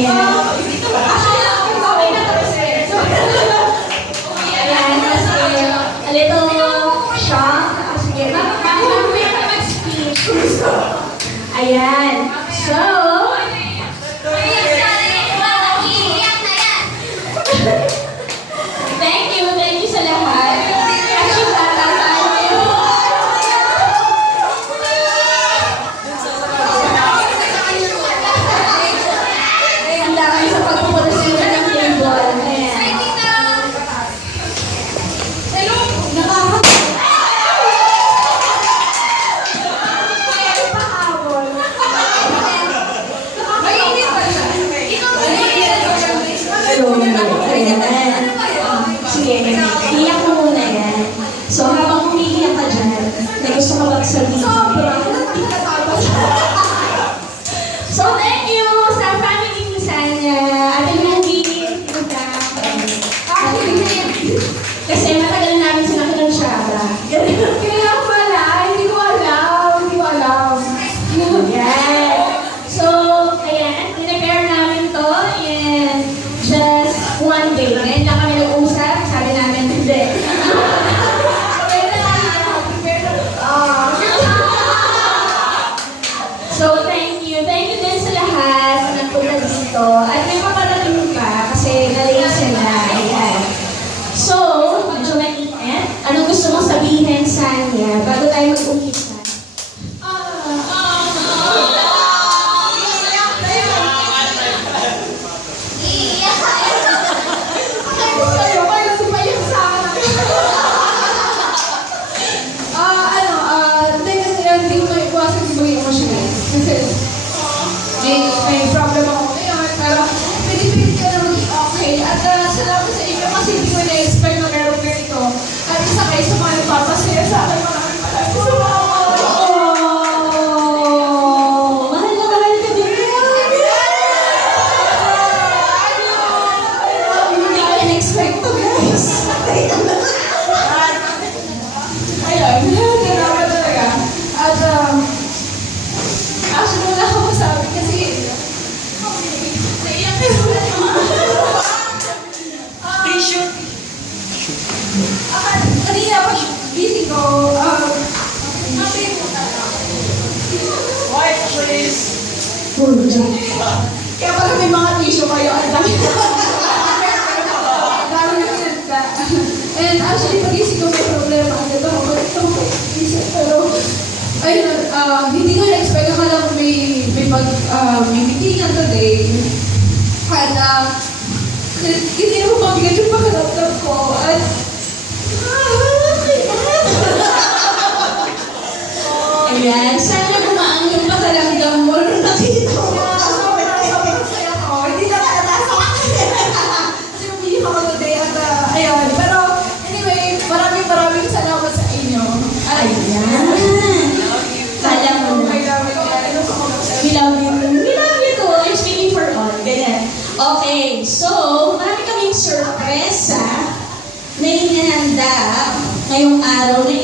Ayan. Okay na to, sir. Ayan, kasi a little shock. Sige, mamaya ka mag-speech. Ayan. So, thank you sa lahat. Actually, tatantaan kayo. Handa kayo sa pagpupursige ng table. Ayan. Sige, iyak mo muna yan. So, habang umiiyak ka dyan, may gusto ka bang sabihin? So, thank you sa family ni Sanya. Ate Lugi, kasi matagal namin sila kinonsyaba. Kaya pala, hindi ko alam. Yan. So, ayan, in-prepare namin to in just one day. Ngayon lang kami nag-usap, sabi namin, hindi. So, thank you. Thank you din sa lahat na nagpunta dito. At may paparating pa kasi na-late sila. Ayan. So, medyo mainit. Anong gusto mong sabihin, Sanya, bago tayo mag-umpisa? May problem ako ngayon, pero pwede ka na maging okay. At salamat sa inyo kasi hindi ko na-expect na meron ganito. At isa kayo sa mga nagpapasaya sa akin, maraming salamat. Mahal na mahal ka din. Hindi ko na-expect to, guys. Ayun, salamat talaga. At actually, wala akong masabi kasi naiyak ka kanina pa busy ko. White, please. Kaya pala may mga tissue kayo. Ang dami. Ang dami na pinagka. And actually, pag-isip ko may problema. Ito ako isip. Pero, ayun, hindi ko na-expect. Akala ko may meetingan today. At, hindi naman mabigat yung pagkaramdam ko. At, Ayan, sana gumaan yung pakaramdam mo nung nakita mo. sobrang saya ko. Hindi na kalata sa akin. Kasi umiyak ako today. At, ayun. Pero, anyway, maraming salamat sa inyo. Ayan. Kala mo na. We love you. We love you too. I'm speaking for all. Ganyan. Okay, so, marami kaming sorpresa na inihanda ngayong araw na